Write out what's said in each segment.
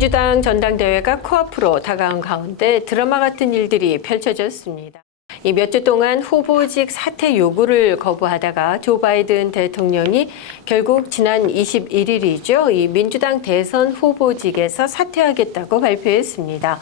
민주당 전당대회가 코앞으로 다가온 가운데 드라마 같은 일들이 펼쳐졌습니다. 이 몇 주 동안 후보직 사퇴 요구를 거부하다가 조 바이든 대통령이 결국 지난 21일이죠. 이 민주당 대선 후보직에서 사퇴하겠다고 발표했습니다.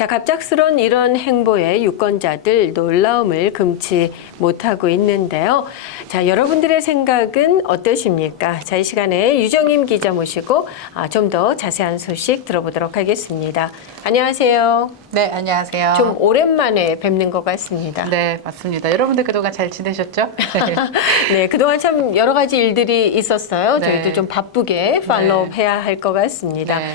자, 갑작스런 이런 행보에 유권자들 놀라움을 금치 못하고 있는데요. 자, 여러분들의 생각은 어떠십니까? 자, 이 시간에 유정임 기자 모시고 아, 좀더 자세한 소식 들어보도록 하겠습니다. 안녕하세요. 네, 안녕하세요. 좀 오랜만에 뵙는 것 같습니다. 네, 맞습니다. 여러분들 그동안 잘 지내셨죠? 네. 네, 그동안 참 여러 가지 일들이 있었어요. 네. 저희도 좀 바쁘게 팔로우 해야 할 것 같습니다. 네.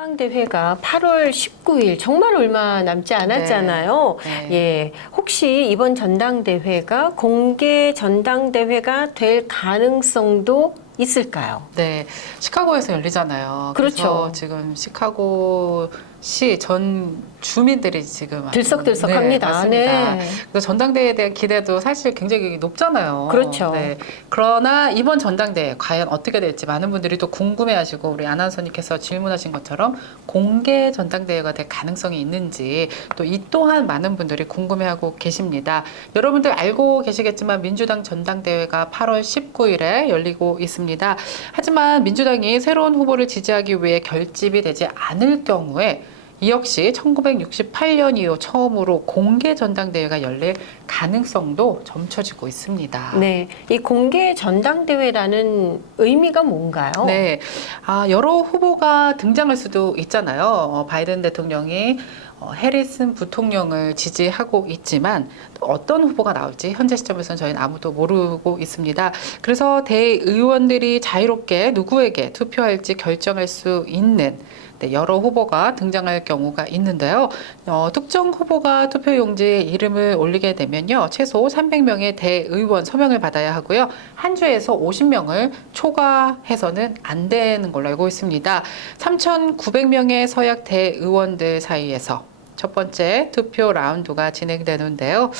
당 대회가 8월 19일 정말 얼마 남지 않았잖아요. 네. 예, 혹시 이번 전당대회가 공개 전당대회가 될 가능성도 있을까요? 네, 시카고에서 열리잖아요. 그렇죠. 그래서 지금 시카고 시 전 주민들이 지금 아주- 들썩들썩합니다. 네, 맞습니다. 네. 그래서 전당대회에 대한 기대도 사실 굉장히 높잖아요. 그렇죠. 네. 그러나 이번 전당대회 과연 어떻게 될지 많은 분들이 또 궁금해하시고 우리 아나운서님께서 질문하신 것처럼 공개 전당대회가 될 가능성이 있는지 또 이 또한 많은 분들이 궁금해하고 계십니다. 여러분들 알고 계시겠지만 민주당 전당대회가 8월 19일에 열리고 있습니다. 하지만 민주당이 새로운 후보를 지지하기 위해 결집이 되지 않을 경우에 이 역시 1968년 이후 처음으로 공개 전당대회가 열릴 가능성도 점쳐지고 있습니다. 네, 이 공개 전당대회라는 의미가 뭔가요? 네. 아, 여러 후보가 등장할 수도 있잖아요. 어, 바이든 대통령이 어, 해리슨 부통령을 지지하고 있지만 또 어떤 후보가 나올지 현재 시점에서는 저희는 아무도 모르고 있습니다. 그래서 대의원들이 자유롭게 누구에게 투표할지 결정할 수 있는 네, 여러 후보가 등장할 경우가 있는데요. 어, 특정 후보가 투표용지에 이름을 올리게 되면요. 최소 300명의 대의원 서명을 받아야 하고요. 한 주에서 50명을 초과해서는 안 되는 걸로 알고 있습니다. 3,900명의 서약 대의원들 사이에서 첫 번째 투표 라운드가 진행되는데요.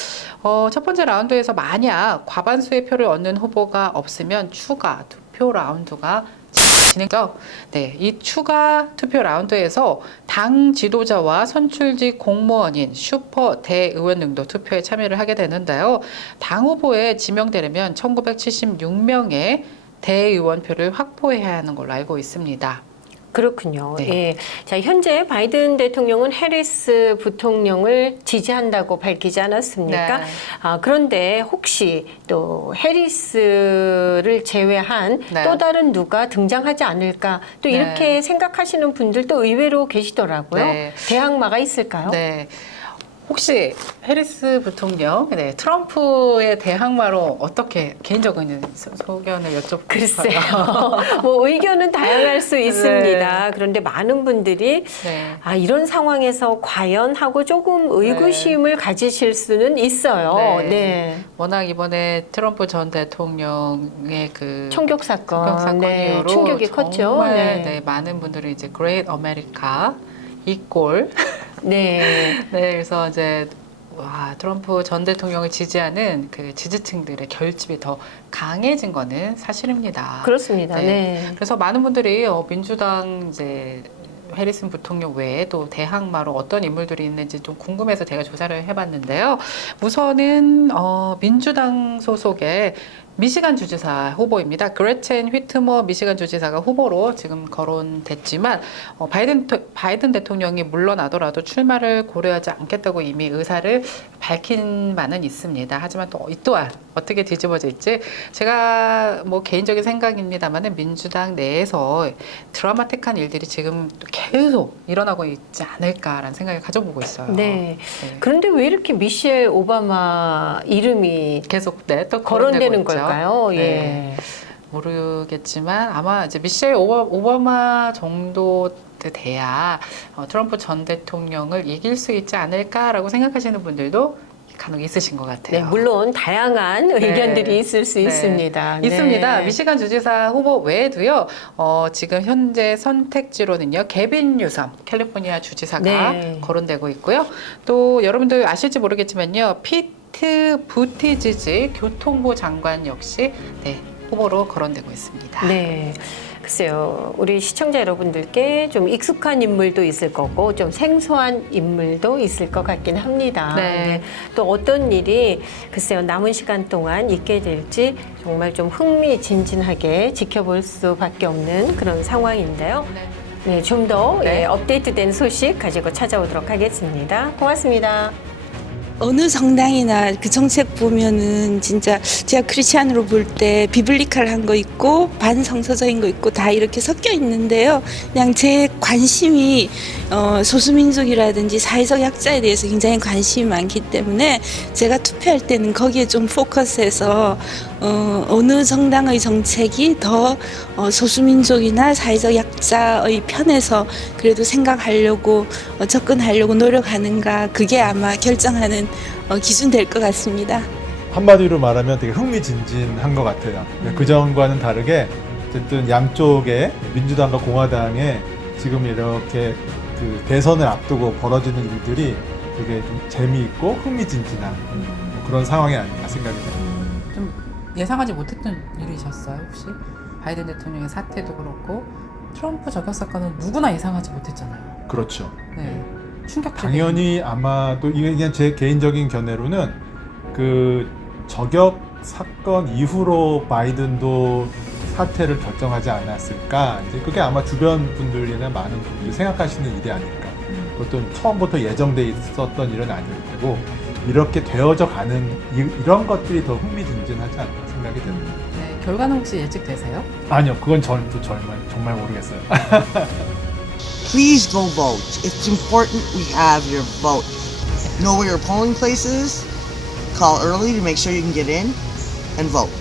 어, 첫 번째 라운드에서 만약 과반수의 표를 얻는 후보가 없으면 추가 투표 라운드가 진행죠. 네, 이 추가 투표 라운드에서 당 지도자와 선출직 공무원인 슈퍼 대의원 등도 투표에 참여를 하게 되는데요. 당 후보에 지명되려면 1976명의 대의원표를 확보해야 하는 걸로 알고 있습니다. 그렇군요. 네. 예. 자, 현재 바이든 대통령은 해리스 부통령을 지지한다고 밝히지 않았습니까? 네. 아, 그런데 혹시 또 해리스를 제외한 네. 또 다른 누가 등장하지 않을까? 또 네. 이렇게 생각하시는 분들도 의외로 계시더라고요. 네. 대항마가 있을까요? 네. 혹시 해리스 부통령, 네, 트럼프의 대항마로 어떻게 개인적인 소- 소견을 여쭤보고 글쎄요. 뭐 의견은 다양할 수 네. 있습니다. 그런데 많은 분들이 네. 아, 이런 상황에서 과연 하고 조금 의구심을 가지실 수는 있어요. 네. 네. 워낙 이번에 트럼프 전 대통령의 그 총격 사건. 총격 사건 네, 이후로 충격이 컸죠. 네. 네, 많은 분들이 이제 그레이트 아메리카 이꼴 네. 네, 그래서 이제 와, 트럼프 전 대통령을 지지하는 그 지지층들의 결집이 더 강해진 거는 사실입니다. 그렇습니다. 네. 네. 그래서 많은 분들이 어, 민주당 이제 해리슨 부통령 외에 또 대항마로 어떤 인물들이 있는지 좀 궁금해서 제가 조사를 해봤는데요. 우선은 어, 민주당 소속의 미시간 주지사 후보입니다. 그레첸 휘트머 미시간 주지사가 후보로 지금 거론됐지만 어, 바이든 대- 바이든 대통령이 물러나더라도 출마를 고려하지 않겠다고 이미 의사를 밝힌 바는 있습니다. 하지만 또 이 또한 어떻게 뒤집어질지 제가 뭐 개인적인 생각입니다만은 민주당 내에서 드라마틱한 일들이 지금 또 계속 일어나고 있지 않을까라는 생각을 가져보고 있어요. 네. 네. 그런데 왜 이렇게 미셸 오바마 이름이 계속 네, 또 거론되는 거론되 걸까요? 네. 예. 모르겠지만 아마 이제 미셸 오바, 오바 마 정도 돼야 어, 트럼프 전 대통령을 이길 수 있지 않을까라고 생각하시는 분들도 간혹 있으신 것 같아요. 네, 물론 다양한 네. 의견들이 있을 수 네. 있습니다. 네. 있습니다. 미시간 주지사 후보 외에도요. 어, 지금 현재 선택지로는요. 개빈 뉴섬 캘리포니아 주지사가 네. 거론되고 있고요. 또 여러분들 아실지 모르겠지만요. 피트 부티지지 교통부 장관 역시 네, 후보로 거론되고 있습니다. 네. 글쎄요, 우리 시청자 여러분들께 좀 익숙한 인물도 있을 거고 좀 생소한 인물도 있을 것 같긴 합니다. 네. 또 어떤 일이 글쎄요 남은 시간 동안 있게 될지 정말 좀 흥미진진하게 지켜볼 수밖에 없는 그런 상황인데요. 네, 좀더 네. 예, 업데이트된 소식 가지고 찾아오도록 하겠습니다. 고맙습니다. 어느 성당이나 그 정책 보면은 진짜 제가 크리스찬으로 볼 때 비블리칼한 거 있고 반성서적인 거 있고 다 이렇게 섞여 있는데요. 그냥 제 관심이 어, 소수민족이라든지 사회적 약자에 대해서 굉장히 관심이 많기 때문에 제가 투표할 때는 거기에 좀 포커스해서 어, 어느 정당의 정책이 더 어, 소수민족이나 사회적 약자의 편에서 그래도 생각하려고 어, 접근하려고 노력하는가 그게 아마 결정하는 어, 기준 될 것 같습니다. 한마디로 말하면 되게 흥미진진한 것 같아요. 그 전과는 다르게 어쨌든 양쪽에 민주당과 공화당에 지금 이렇게 그 대선을 앞두고 벌어지는 일들이 되게 좀 재미있고 흥미진진한 뭐 그런 상황이 아닌가 생각이 듭니다. 좀 예상하지 못했던 일이셨어요 혹시? 바이든 대통령의 사태도 그렇고 트럼프 저격 사건은 누구나 예상하지 못했잖아요. 그렇죠. 네. 충격적인. 당연히 아마도 이게 그냥 제 개인적인 견해로는 그 저격 사건 이후로 바이든도 사태를 결정하지 않았을까 이제 그게 아마 주변 분들이나 많은 분들이 생각하시는 일이 아닐까 그것도 처음부터 예정돼 있었던 일은 아닐 테고 이렇게 되어져 가는 이, 이런 것들이 더 흥미진진하지 않나 생각이 듭니다. 네, 결과는 혹시 예측되세요? 아니요, 그건 저도 정말 정말 모르겠어요. Please go vote. It's important we have your vote. Know where your polling place is. Call early to make sure you can get in and vote.